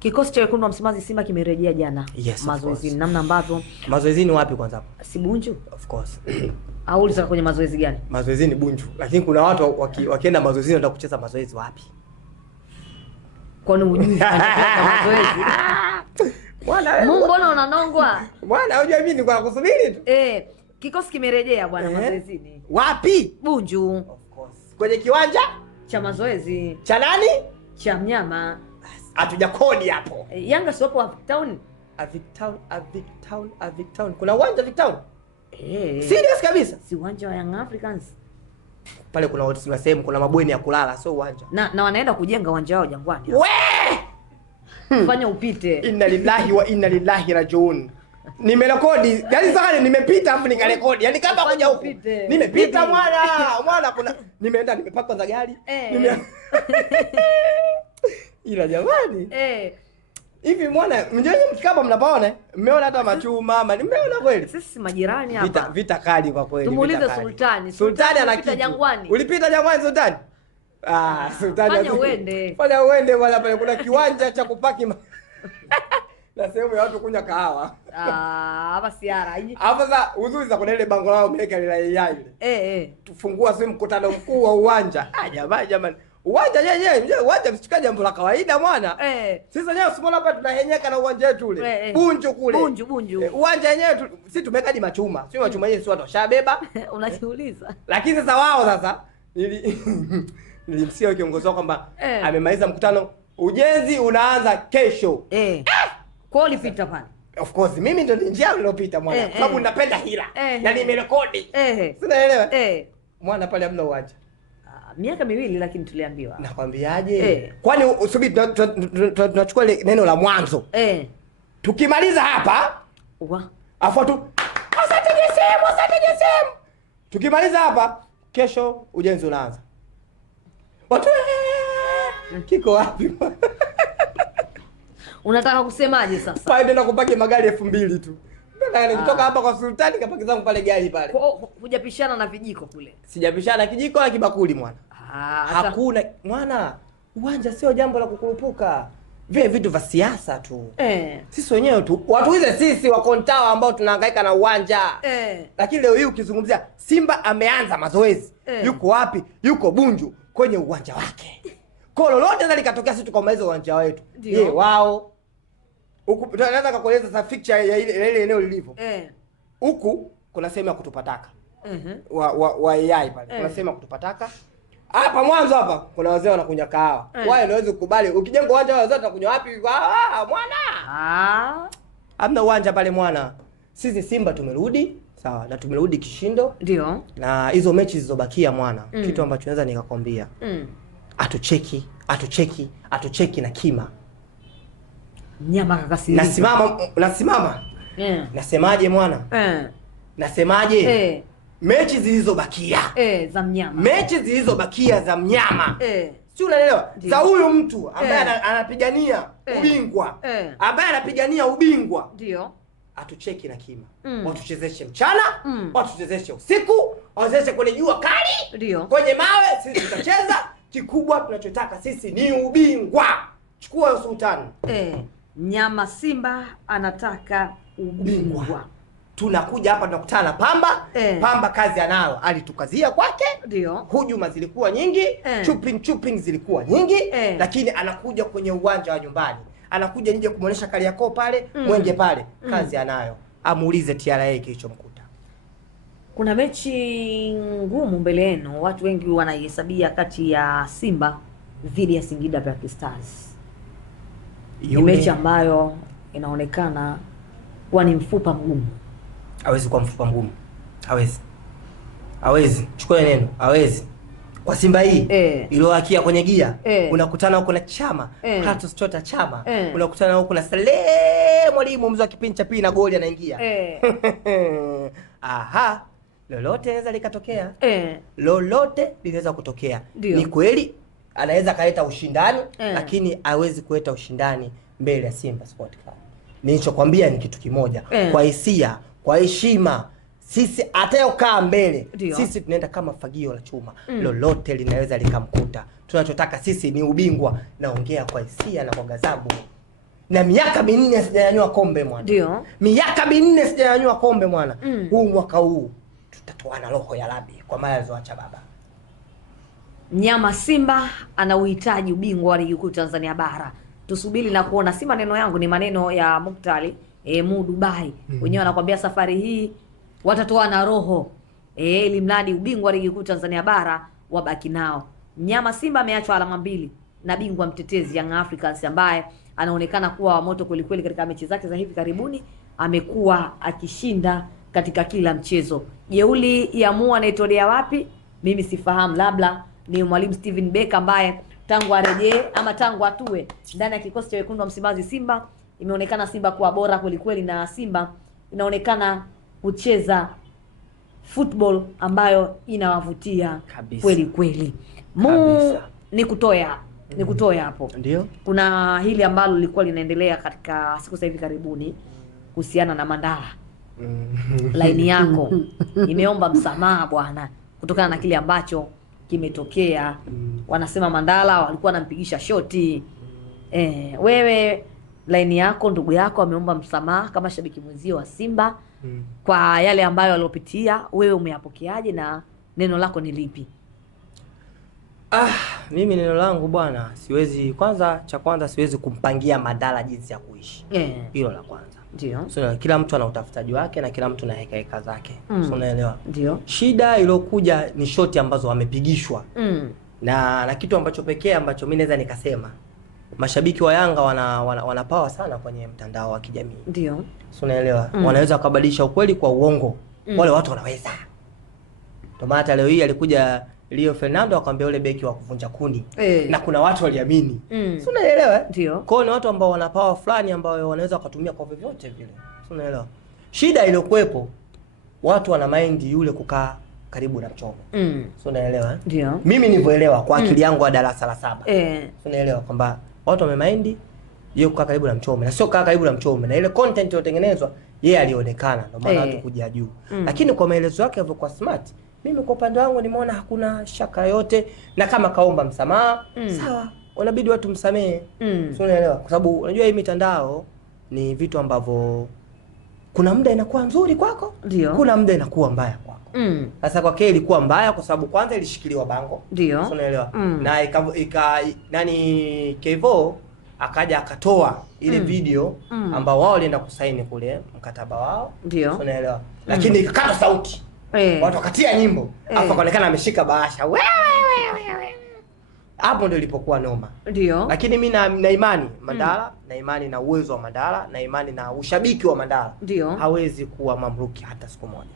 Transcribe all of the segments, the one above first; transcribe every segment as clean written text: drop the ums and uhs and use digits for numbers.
Kikosi cha wekundu wa Msimbazi Simba kimerejea jana mazoezini. Namna ambavyo mazoezini wapi kwanza hapo? Si Bunju? Of course. Au ulitaka kwenye mazoezi gani? Mazoezini Bunju. Lakini kuna watu wakienda mazoezini wanataka kucheza mazoezi wapi? Kwani hujui mazoezi? Bwana wewe. Mbona unanongwa? Bwana hujui mimi nilikuwa nakusubiri tu. Kikosi kimerejea bwana mazoezini. Wapi? Bunju. Of course. Kwenye kiwanja cha mazoezi. Cha nani? Cha Mnyama. Hatuja kodi hapo. Yanga sio hapo Town. Vic Town. Kuna uwanja Vic Town? Serious kabisa? Si uwanja wa Young Africans. Pale kuna hoteli sehemu, kuna mabweni ya kulala, sio uwanja. Na wanaenda kujenga uwanja wao Jangwani. Fanya upite. Inna lillahi wa inna ilaihi rajiun. Nimerekodi, yaani sasa nimepita hapo nikarekodi. Yaani kama kuja huko. Nimepita mwana kuna nimeenda nimepaka kwanza gari. Ila jamani. Hivi mwana, mnyenye mkikaba mnapaona? Mmeona hata machuma, nimeona kweli. Sisi majirani hapa. Vita kali kwa kweli. Tumuulize Sultani. Sultani anapita Jangwani. Ulipita Jangwani Sultani? Sultani. Fanya uende. Fanya uende wala pale kuna kiwanja cha kupaki na sehemu ya watu kunywa kahawa. Hapa siara. Hapa sasa uzuri za kuna ile bango lao umeweka ile AI ile. Tufungua sehemu mkutano mkuu wa uwanja. Jamani. Uwanja yenyewe, uwanja msikaje jambo la kawaida mwana. Sisi wenyewe usimona hapa tunahenyeka na uwanja wetu ule. Bunju kule. Bunju. Uwanja yenyewe sisi tumeweka hadi machuma. Sio machuma yenyewe sio watu washabeba. Unajiuliza. Lakini sasa wao sasa nilimsikia kiongozi wao kwamba amemaliza mkutano, ujenzi unaanza kesho. Kwa ulipita pale. Of course mimi ndo njia nilopita mwana. Kwa sababu ninapenda hila. Na nimerekodi. Sinaelewa. Mwana pale hamna uwanja. Miaka 2 lakini tuliambiwa. Nakwambiaje? Kwani usubiri tunachukua ile neno la mwanzo. Tukimaliza hapa, afu tu asante JSM. Tukimaliza hapa, kesho ujenzi unaanza. Watu kiko wapi? Unataka kusemaje sasa? Pale ndio kupaki magari 2000 tu. Nikitoka hapa kwa Sultani kapaki zangu pale gari pale. Hujapishana na vijiko kule. Sijapishana kijiko wala kibakuli mwana. Hakuna mwana. Uwanja sio jambo la kukurupuka. Vile vitu vya siasa tu. Sisi wenyewe tu watu hizo sisi wa Kontawa ambao tunahangaika na uwanja. Lakini leo hii ukizungumzia Simba ameanza mazoezi. Yuko wapi? Yuko Bunju kwenye uwanja wake. Kwa lolote zali katokea sisi tukamaliza uwanja wetu. Wao huku tunaweza kukueleza sasa picture ya ile eneo lilivyo. Huku kuna sehemu ya kutupa taka. Wa AI pale. Kuna sehemu ya kutupa taka. Hapa mwanzo hapa kuna wazee wanakunywa kahawa. Wao unaweza kukubali ukijenga uwanja wao wazee watakunywa wapi? Mwana. Hamna uwanja pale mwana. Sisi Simba tumerudi, sawa, na tumerudi kishindo. Ndio. Na hizo mechi zilizobakia mwana, kitu ambacho naweza nikakwambia. Atucheki na kima. Mnyama kakasirika. Nasimama. Nasemaje mwana? Nasemaje? Mechi zilizobakia. Za mnyama. Mechi zilizobakia za mnyama. Si unaelewa? Za huyu mtu ambaye anapigania ubingwa. Ambaye anapigania ubingwa. Ndio. Atucheki na kima. Watuchezeshe mchana, watuchezeshe usiku, watuchezeshe kwenye jua kali. Ndio. Kwenye mawe sisi tutacheza. Kikubwa tunachotaka sisi ni ubingwa. Chukua Sultani. Mnyama Simba anataka ubingwa. Tunakuja hapa tunakutana na Pamba. Pamba kazi anayo. Alitukazia kwake. Ndio. Hujuma zilikuwa nyingi, chopping zilikuwa nyingi, lakini anakuja kwenye uwanja wa nyumbani. Anakuja nje kumuonesha Kariakoo pale, Mwenge pale. Kazi anayo. Amuulize TRA kilichomkuta. Kuna mechi ngumu mbele yenu. Watu wengi wanahesabia kati ya Simba dhidi ya Singida Black Stars. Ni mechi ambayo inaonekana kuwa ni mfupa mgumu. Hawezi kuwa mfupa mgumu. Hawezi. Chukua neno. Hawezi. Kwa Simba hii iliyowakia kwenye gia, unakutana huko na Chama, Kratos Chota Chama, unakutana huko na Saleh Mwalimu mzee wa kipindi cha pili na goli anaingia. Aha. Lolote linaweza likatokea. Lolote linaweza kutokea. Ni kweli anaweza kaleta ushindani, lakini hawezi kuleta ushindani mbele ya Simba Sport Club. Nilichokwambia ni kitu kimoja. Kwa hisia, kwa heshima, sisi atayokaa mbele, sisi tunaenda kama fagio la chuma. Lolote linaweza likamkuta. Tunachotaka sisi ni ubingwa. Naongea kwa hisia na kwa ghadhabu. na miaka 4 sijanyanyua kombe mwana. Ndio. Miaka 4 sijanyanyua kombe mwana. Huu mwaka huu tutatoana roho ya Rabi kwa mara alizoacha baba. Mnyama Simba ana uhitaji ubingwa wa ligi kuu Tanzania bara. Tusubiri na kuona, si maneno yangu, ni maneno ya Muktari Mu Dubai. Wenyewe wanakuambia safari hii watatoana roho ili mradi ubingwa wa ligi kuu Tanzania bara wabaki nao. Mnyama Simba ameachwa alama 2 na bingwa mtetezi Young Africans ambaye anaonekana kuwa wa moto kweli kweli katika mechi zake za hivi karibuni. Amekuwa akishinda katika kila mchezo. Jeuli ya Mu anaitolea wapi? Mimi sifahamu, labda ni mwalimu Steven Beck ambaye tangu arejee ama tangu atue ndani ya kikosi cha wekundu wa Msimbazi Simba, imeonekana Simba kuwa bora kweli kweli, na Simba inaonekana kucheza football ambayo inawavutia kweli kweli. Mu nikutoe hapo. Ndio. Kuna hili ambalo lilikuwa linaendelea katika siku za hivi karibuni kuhusiana na Mandala. Laini yako imeomba msamaha bwana kutokana na kile ambacho kimetokea. Wanasema Mandala walikuwa wanampigisha shoti. Wewe laini yako, ndugu yako ameomba msamaha kama shabiki mwenzio wa Simba kwa yale ambayo waliopitia. Wewe umeyapokeaje na neno lako ni lipi? Mimi neno langu bwana, cha kwanza siwezi kumpangia Mandala jinsi ya kuishi. Hilo la kwanza. Ndio. So kila mtu ana utafutaji wake na kila mtu na heka zake. So unaelewa? Ndio. Shida iliyokuja ni shoti ambazo wamepigishwa. Na kitu ambacho pekee ambacho mimi naweza nikasema, mashabiki wa Yanga wana power sana kwenye mtandao wa kijamii. Ndio. So unaelewa? Wanaweza kubadilisha ukweli kwa uongo. Wale watu wanaweza. Ndio maana leo hii alikuja Leo Fernando akamwambia yule beki wa kuvunja kuni. Na kuna watu waliamini. So unaelewa? Ndio. Kwa hiyo ni watu ambao wana power fulani ambao wanaweza kutumia kwa vyovyote vile. So unaelewa? Shida iliyokuepo, watu wana mind yule kukaa karibu na mchome. So unaelewa? Ndio. Mimi nilivyoelewa kwa akili yangu ya darasa la 7. So unaelewa kwamba watu wamemind yeye kukaa karibu na mchome na sio kukaa karibu na mchome, na ile content iliyotengenezwa yeye alionekana, ndio maana watu kuja juu. Lakini kwa maelezo yake yalivyokuwa smart, mimi kwa upande wangu nimeona hakuna shaka yote, na kama kaomba msamaha sawa, unabidi watu msamee. So unaelewa, kwa sababu unajua hii mitandao ni vitu ambavyo kuna muda inakuwa nzuri kwako, kuna muda inakuwa mbaya kwako. Sasa kwa kile ilikuwa mbaya kwa sababu kwanza ilishikiliwa bango. Ndio. So unaelewa. Na Kevo akaja akatoa ile video ambao wao walienda kusaini kule mkataba wao. Ndio. So unaelewa. Lakini ikakata sauti. Watu wakatia nyimbo. Afa kaonekana ameshika bahasha. Hapo ndio ilipokuwa noma. Ndio. Lakini mimi na imani Mandala, na imani na uwezo wa Mandala, na imani na ushabiki wa Mandala. Ndio. Hawezi kuwa mamluki hata siku moja.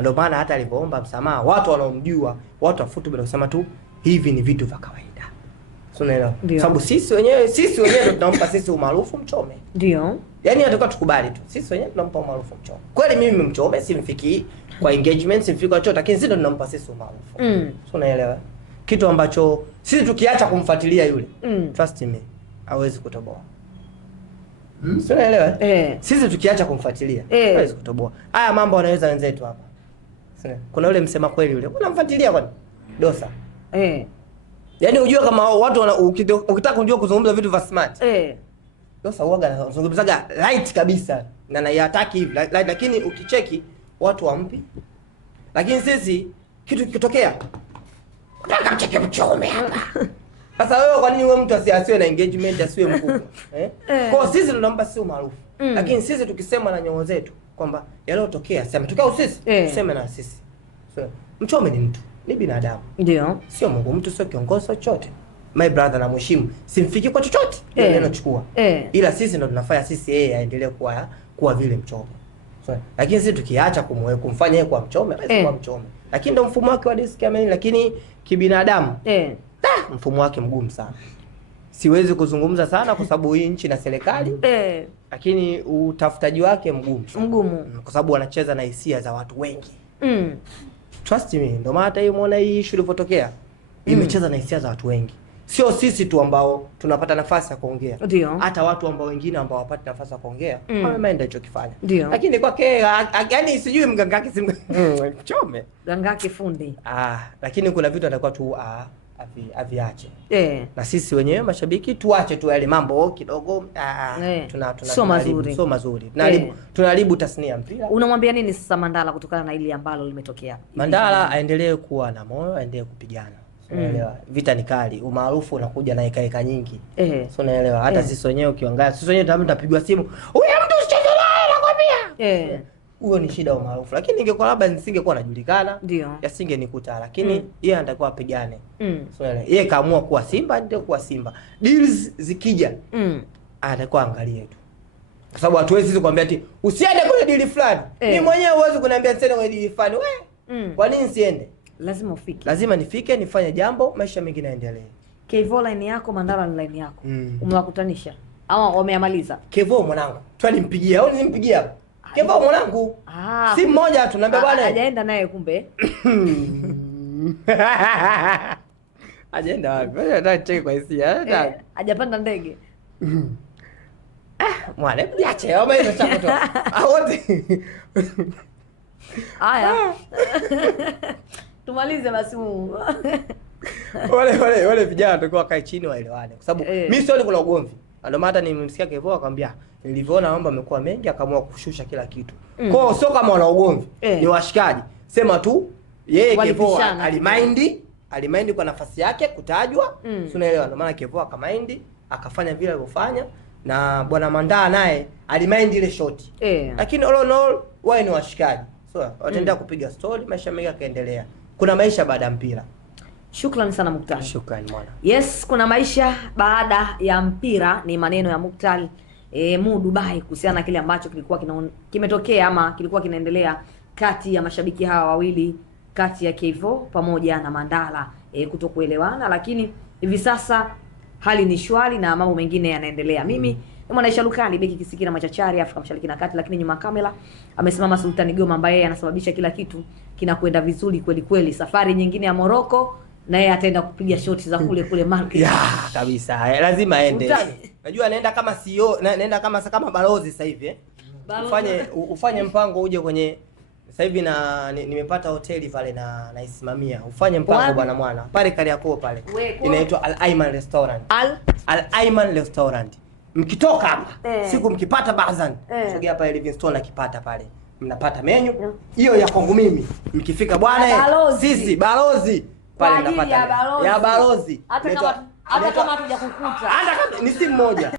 Ndio maana hata alipoomba msamaha, watu wanaomjua, watu wa football wanasema tu hivi ni vitu vya kawaida. So unaelewa? Sababu sisi wenyewe ndio tunampa sisi umaarufu mchome. Ndio. Yaani nataka tukubali tu. Sisi wenyewe tunampa umaarufu mchome. Kweli mimi mchome simfikii kwa engagement, simfikii kwa chochote, lakini sisi ndio tunampa sisi umaarufu. So unaelewa? Kitu ambacho sisi tukiacha kumfuatilia yule, trust me, hawezi kutoboa. So unaelewa? Sisi tukiacha kumfuatilia, hawezi kutoboa. Haya mambo wanaweza wenzetu hapa. Kuna yule msema kweli yule. Unamfuatilia kwani? Dosa. Yaani unajua kama watu ukitaka kujua kuzungumza vitu vya smart. Dosa huaga anazungumzaga light kabisa na naiataki hivi. Lakini ukicheki watu wampi. Lakini sisi kitu kikitokea nataka mcheke mchome hapa. Sasa wewe kwa nini wewe mtu asiwe na engagement, asiwe mkubwa? Kwa sisi tunampa sio maarufu. Lakini sisi tukisema na nyoo zetu kwamba yaliyotokea sema tukao sisi, tuseme na sisi. So, mchome ni mtu, ni binadamu. Ndio. Sio Mungu, mtu sio kiongozi chochote. My brother na mheshimu, simfiki kwa chochote. Neno chukua. Ila sisi ndo tunafanya sisi yeye aendelee kuwa vile mchome. So, lakini sisi tukiacha kumfanya yeye kuwa mchome, basi kuwa mchome. Lakini ndo mfumo wake wa diski ameni, lakini kibinadamu mfumo wake mgumu sana. Siwezi kuzungumza sana kwa sababu hii nchi na serikali. Lakini utafutaji wake mgumu. Kwa sababu wanacheza na hisia za watu wengi. Trust me, ndio maana hata hii muone hii issue ilipotokea. Imecheza na hisia za watu wengi. Sio sisi tu ambao tunapata nafasi ya kuongea. Hata watu ambao wengine ambao hawapati nafasi ya kuongea, wameenda hicho kifanya. Lakini kwake yaani sijui mganga wake mchome. Mganga wake fundi. Lakini kuna vitu atakuwa tu aviache. Na sisi wenyewe mashabiki tuache tu yale mambo kidogo sio mazuri. Sio mazuri. Tunaharibu tasnia mpira. Unamwambia nini sasa Mandala kutokana na ile ambalo limetokea? Mandala aendelee kuwa na moyo, aendelee kupigana. Unaelewa? Vita ni kali, umaarufu unakuja na heka nyingi. So unaelewa? Hata sisi wenyewe ukiangalia, sisi wenyewe tutapigwa simu. Huyu mtu usicheze naye nakwambia. Huyo ni shida umaarufu. Lakini ingekuwa labda nisingekuwa najulikana, yasingenikuta. Lakini yeye anatakiwa apigane. So yeye kaamua kuwa Simba, ndio kuwa Simba. Deals zikija, anatakiwa angalie tu. Kwa sababu hatuwezi sisi kuambia ati usiende kwenye deal fulani. Mimi mwenyewe huwezi kuniambia usiende kwenye deal fulani. Kwa nini siende? Lazima ufike. Lazima nifike, nifanye jambo, maisha mengine yaendelee. Kevo line yako, Mandala ni line yako. Umewakutanisha ama wameamaliza? Kevo mwanangu, twani mpigie au nimpigie hapa? Kevo mwanangu. Si mmoja tu naambia bwana. Hajaenda naye kumbe. Hajaenda wapi? Nataka cheke kwa hisia. Hajapanda ndege. Mwana, niache au mimi nataka tu. Wote. Haya. Tumalize basi Mungu. Wale vijana tulikuwa kae chini waelewane. Kwa sababu mimi sioni kuna ugomvi. Ndio maana nimemsikia Kevo akamwambia nilivyoona mambo yamekuwa mengi akaamua kushusha kila kitu. Kwa hiyo sio kama wana ugomvi. Ni washikaji. Sema tu yeye Kevo alimind kwa nafasi yake kutajwa. Unaelewa? Ndio maana Kevo akamind akafanya vile alivyofanya na bwana Mandala naye alimind ile shot. Lakini all in all wao ni washikaji. So wataendelea kupiga story, maisha mengi yakaendelea. Kuna maisha baada ya mpira. Shukrani sana Mukhtar. Shukrani mwana. Yes, kuna maisha baada ya mpira ni maneno ya Mukhtar Mo Dubai kuhusiana na kile ambacho kilikuwa kimetokea ama kilikuwa kinaendelea kati ya mashabiki hawa wawili, kati ya Kevo pamoja na Mandala kutokuelewana, lakini hivi sasa hali ni shwari na mambo mengine yanaendelea. Mimi ni Mwanaisha Lukali, beki kisikira machachari Afrika Mashariki na Kati, lakini nyuma kamera amesimama Sultani Goma ambaye yeye anasababisha kila kitu kinakwenda vizuri kweli kweli. Safari nyingine ya Morocco na yeye ataenda kupiga shoti za kule market. Kabisa. Lazima aende. Najua anaenda kama CEO, naenda kama balozi sasa hivi Ufanye mpango uje kwenye sasa hivi na nimepata hoteli pale na naisimamia. Ufanye mpango bwana mwana. Pale Kariakoo pale. Inaitwa Al Aiman Restaurant. Al Aiman Restaurant. Mkitoka hapa siku mkipata Bazan, sogea hapa Livingstone akipata pale. Mnapata menu hiyo ya kwangu mimi. Mkifika bwana sisi balozi pale mnapata ya balozi. Hata kama hatujakukuta. Hata kama ni simu moja.